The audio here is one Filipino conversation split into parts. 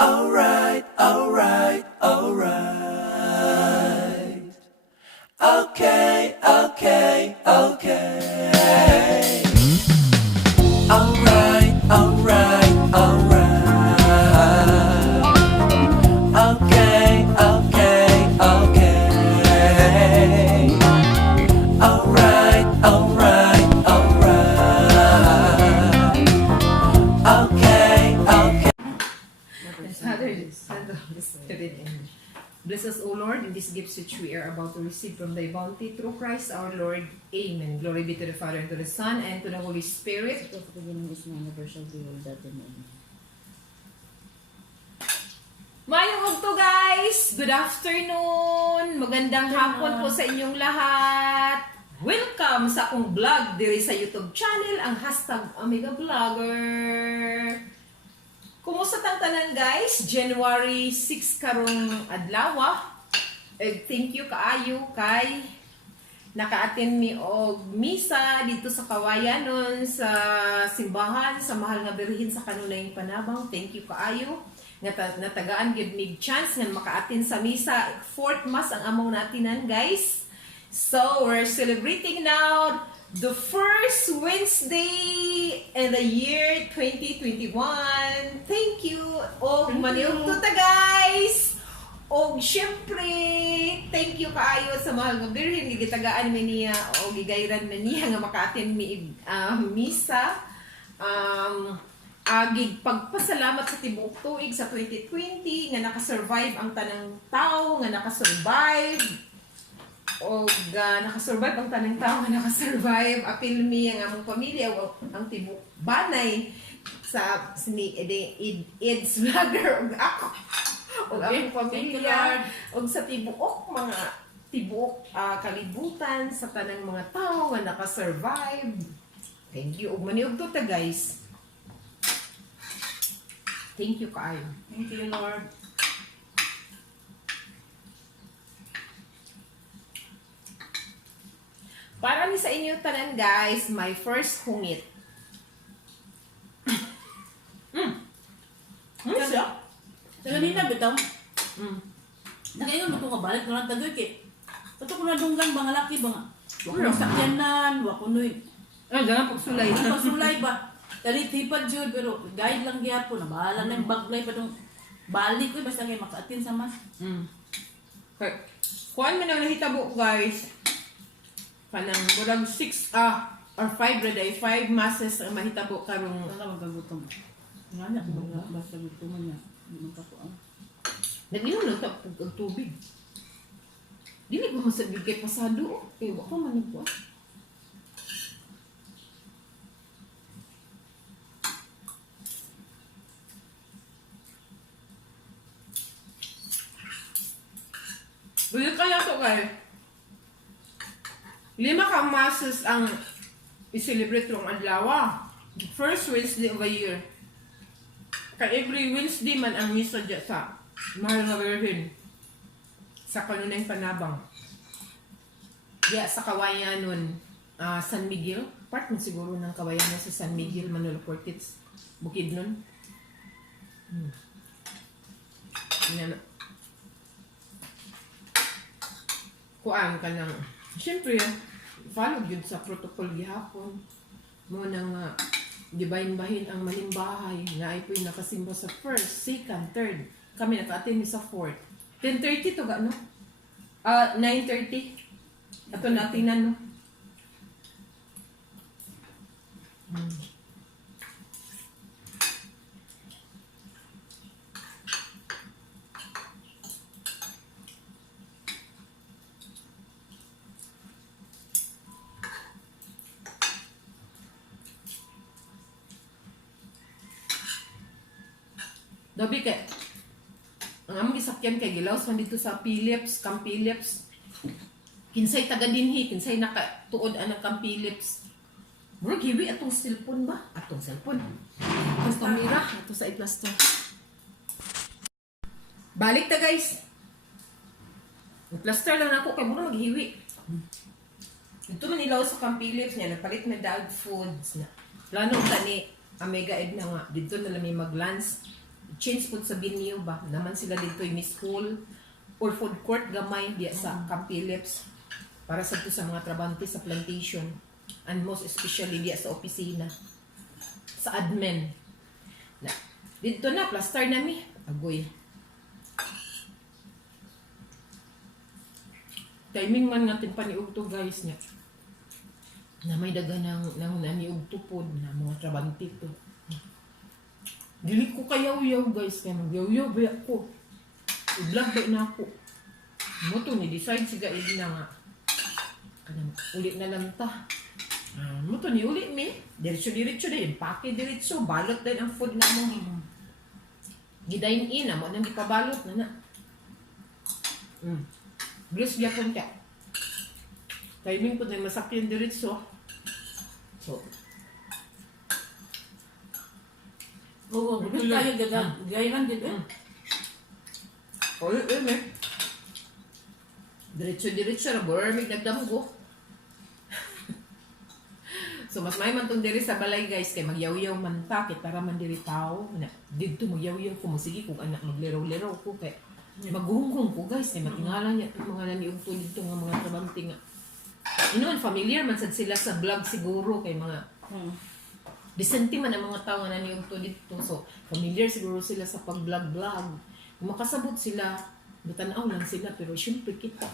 Alright, alright, alright. Okay, okay, okay. Alright, alright, alright. Okay, okay, okay. Alright, alright, alright. Okay, okay. Bless us, O Lord, in these gifts which we are about to receive from thy bounty through Christ our Lord. Amen. Glory be to the Father, and to the Son, and to the Holy Spirit. Mayong ugto guys! Good afternoon! Magandang hapon po sa inyong lahat! Welcome sa akong vlog diri sa YouTube channel, ang hashtag Amiga Vlogger. Kumusta tang tanan guys? January 6 karong adlaw. Thank you kaayo kay naka-attend mi og misa dito sa Kawayanon sa simbahan sa Mahal nga Birhen sa kanunayng panabang. Thank you kaayo. Natagaan gyud mig chance nga maka-attend sa misa. Fourth mass ang among naatinan guys. So we're celebrating now the first Wednesday in the year 2021. Thank you. O maniog to ta guys. O syempre, thank you kaayo sa Mahal nga Birhen, gigitagaan mi niya o gigayran mi niya nga maka-attend mi misa. Agig pagpasalamat sa tibuok tuig sa 2020 nga nakasurvive ang tanang tao nga nakasurvive. O nakasurvive ang tanang tao nga nakasurvive. Apil mi ang among pamilya o ang tibok banay sa Ed's vlogger o ako o among pamilya o sa tibuok mga tibuok kalibutan sa tanang mga tao nga nakasurvive. Thank you. Og maniog to ta guys. Thank you kaayo. Thank you, Lord. Para ni sa inyo tanan guys, my first hungit. Siya? Sa kanina bitaw. Nakaingon mo itong kabalik na lang tagoy kay. Ito ko na dunggan mga laki ba nga. Wa ko sakyanan, wa ko nuy. Ganang pagsulay. Pagsulay ba? Talit-hipad jud pero guide lang gyapon na bahala na yung baglay pa tong balik ko basta kay maka-attend sa mas. Okay. Kuan man ang nahitabo guys. Kanang murag 6 or 5 reday 5 masses ang mahitabo karong Wala magagutom. Ngana ko basta gutom niya. Di man kakuan. naginom lang ta og tubig. Dili ko masabig kay pasado. Wa ko man ko. Bili kaya to guys. 5 ka masses ang i-celebrate rong adlaw. First Wednesday of the year. Kay every Wednesday man ang misa dyan sa Mahal na Virgin. Sa Kanunay Panabang. Diya sa Kawayan nun, San Miguel. Part mo siguro ng Kawayan na sa San Miguel, Manolo Cortez. Bukid nun. Yan. Kuan ka ng, siyempre, follow yun sa protocol gihapon. Mo nang gibahin-bahin ang malimbahay na ay po'y nakasimba sa first, second, third. Kami naka-attend sa fourth. 10:30 to ga, no? 9:30. Ato natin na, no? Dabi kay ang among gisakyan kay gilaws man dito sa Philips, Camp Philips. Kinsay taga dinhi, kinsay nakatuod anang Camp Philips. Murag hiwi atong cellphone ba? Atong cellphone. Atong kamera, ato sa i-plaster. Balik ta guys. I-plaster lang ako kay murag maghiwi. Dito man ilaw sa Camp Philips niya, nagpalit na dog foods na. Plano tani, Omega Ed na nga, dito na lang may mag-lunch. Change food sa Binyo ba? Naman sila dito yung Miss School or food court gamay diya sa Camp Philips para sa sa mga trabante sa plantation and most especially diya sa opisina sa admin na dito na plaster nami agoy timing man natin paniug to guys niya na may daga ng naniug tupod na mga trabante to. Dili ko kayaw-yaw guys, kaya mag-yaw-yaw ba ako? I-vlog ba na ako? Mo to ni decide siga na nga. Kanang ulit na lang ta. Mo to ni ulit mi. Diretso din. Pake diretso. Balot din ang food na mong gidain in. Mo nang gipabalot na na. Bless gyapon ka. Timing ko din masakyan diretso. So, Oo, gusto tayo gayran din eh. ulit eh. Diretso na. Bormig nagdamgo. So, mas may man tong diri sa balay guys. Kay magyaw-yaw man ta. Kay para man diri tao. Dito magyaw-yaw ko. Sige kung anak magleraw-leraw ko. Kay maghunghong ko guys. Kay matingala niya. Mga naniugto dito nga mga trabante nga. Familiar man sad sila sa vlog siguro. Kay mga decente man ang mga tao nga naniugto dito. So, familiar siguro sila sa pag-vlog-vlog. Makasabot sila. Matanaw lang sila. Pero syempre kita.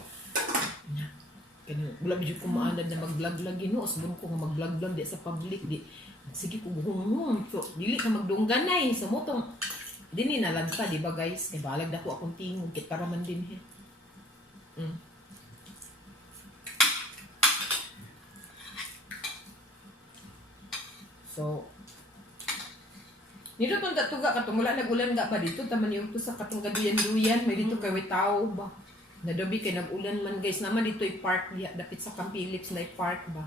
Wala medyo kumaanad na mag-vlog-vlog yun. Asbun ko nga mag-vlog-vlog di sa public. Sige ko buhong. So, dili ka magdungganay. Sa motong, dini nalanta, di ba guys? Kaya balag na ko akong tingog. Kit para man din. So, nito itong tatuga katong wala nag-ulan nga ba dito, taman yung to sa katong gaduyan-duyan, may dito kay tao ba? Nadabi kay nag-ulan man guys, naman dito ay park, dapit sa Camp Philips na park ba?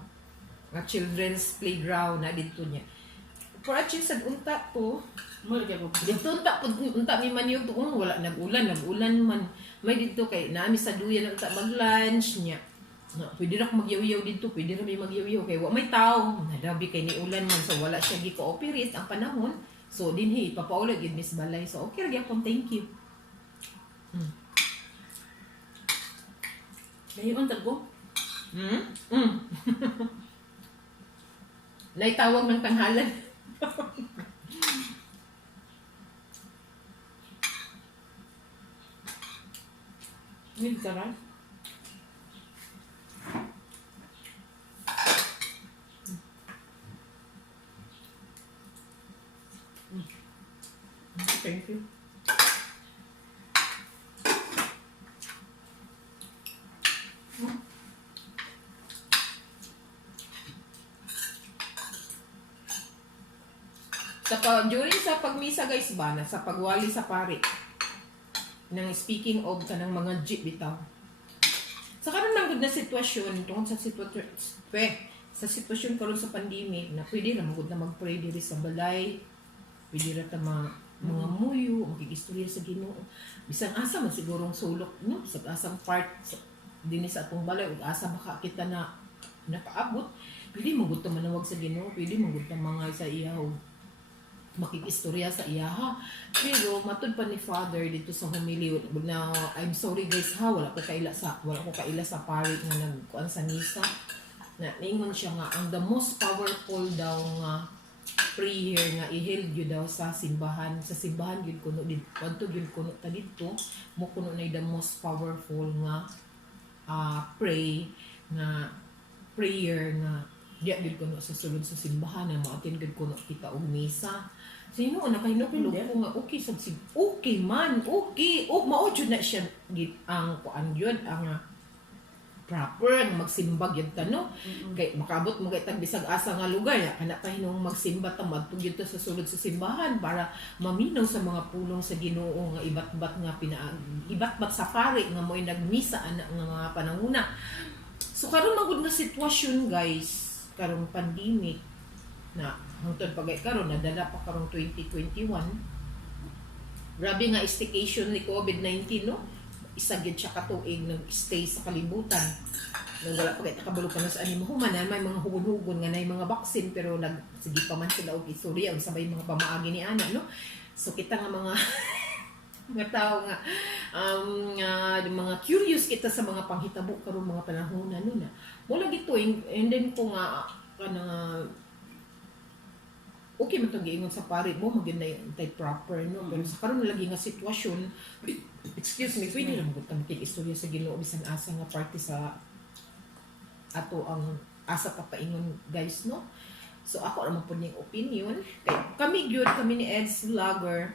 Nga children's playground na dito niya. For a chance sa unta to, dito unta may maniyog to, wala nag-ulan man. May dito kay naami sa duyan unta mag-lunch niya. Pwede na ako magyaw-yaw dito, pwede na may magyaw-yaw. Kaya may tao, nadabi kay ni ulan man, so wala siya gi-cooperate ang panahon. So, dinhi, papaulag yun, Miss Balay. So, okay, lagi akong thank you. Dahil ang tago? Naitawag ng tanghalan. Hindi ka rin? Thank you. During sa pagmisa guys ba, sa pagwali sa pari, nang speaking of kanang mga jeep bitaw. Sa karon lang gud na sitwasyon tungod sa sa sitwasyon karon sa pandemic na pwede ra magud na mag-pray diri sa balay, pwede ra ta mga muyo, makikistorya sa Ginoo. Bisan asa man sigurong sulok, no? Sa asang part dinhi sa atong balay, ug asa baka kita na nakaabot, pwede magud ta manawag sa Ginoo, pwede magud ta mga sa iyaw makikistorya sa iyaha. Pero matud pa ni Father dito sa homily na I'm sorry guys ha, wala ko kaila sa pari nga nagkuan sa misa. Na ningon siya nga ang the most powerful daw nga prayer nga i-held you daw sa simbahan. Sa simbahan gyud kuno din. Kanto gyud kuno ta dito, mo kuno na the most powerful nga prayer nga diya gyud kuno sa sulod sa simbahan na mo-attend gyud kuno kita og misa. Sino na kay nupilog ko nga okay sa okay man, okay. O mao jud na siya ang kuan gyud ang proper ang magsimba gyud ta no. Kay makabot mo kay tag bisag asa nga lugar ya kana ta hinung magsimba ta madto gyud ta sa sulod sa simbahan para maminaw sa mga pulong sa Ginoo nga ibat-bat nga ibat-bat sa pari nga mo'y nagmisa ana nga mga pananguna. So karon magud nga sitwasyon guys, karong pandemic na hangtod pagay karon nadala pa karong 2021. Grabe nga staycation ni COVID-19 no. Isa gyud siya ka tuig nag-stay sa kalibutan. Nang wala pa kay nakabalo pa sa animo humanan may mga hugon-hugon nga nay mga vaccine pero sige pa man sila og istorya og sabay mga pamaagi ni ana no. So kita nga mga mga tao nga mga curious kita sa mga panghitabo karon mga panahon ano na. Wala gito and then ko nga okay man itong giingon sa pari mo, maganda yung type proper, no? Pero sa karoon lagi nga sitwasyon, excuse me, pwede lang magod kang istorya sa Ginoo bisan asa nga party sa ato ang asa papaingon guys, no? So ako naman po niyang opinion. Kami ni Ed's Vlogger,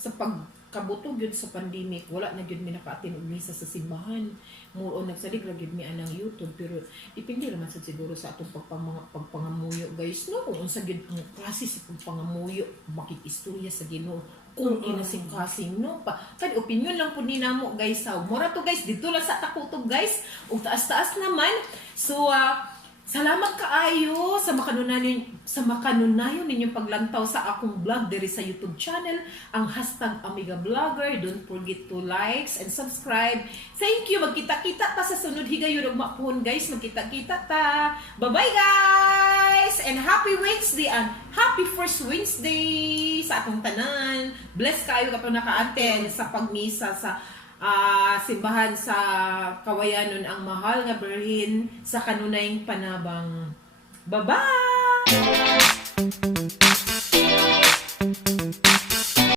sa pagkabuto gyud sa pandemic, wala na gyud mi naka-attend og misa sa simbahan. Muon nagsalig ra gyud mi anang YouTube pero depende naman sa siguro sa atong pagpangamuyo guys no kung unsa gyud ang klase sa pagpangamuyo makikistorya sa Ginoo kung inasing-kasing no pa kay opinion lang po ni namo guys sa mura to guys dito lang sa takutob guys ug taas-taas naman so salamat kaayo sa makanunayon ninyong paglantaw sa akong vlog diri sa YouTube channel, ang #AmigaVlogger. Don't forget to likes and subscribe. Thank you. Magkita-kita ta sa sunod higayon ug mapuhon guys. Magkita-kita ta. Bye-bye guys! And happy Wednesday and happy first Wednesday sa akong tanan. Bless kayo kapag naka-attend sa pagmisa sa simbahan sa Kawayanon ang mahal nga birhen sa kanunayng panabang. Bye-bye!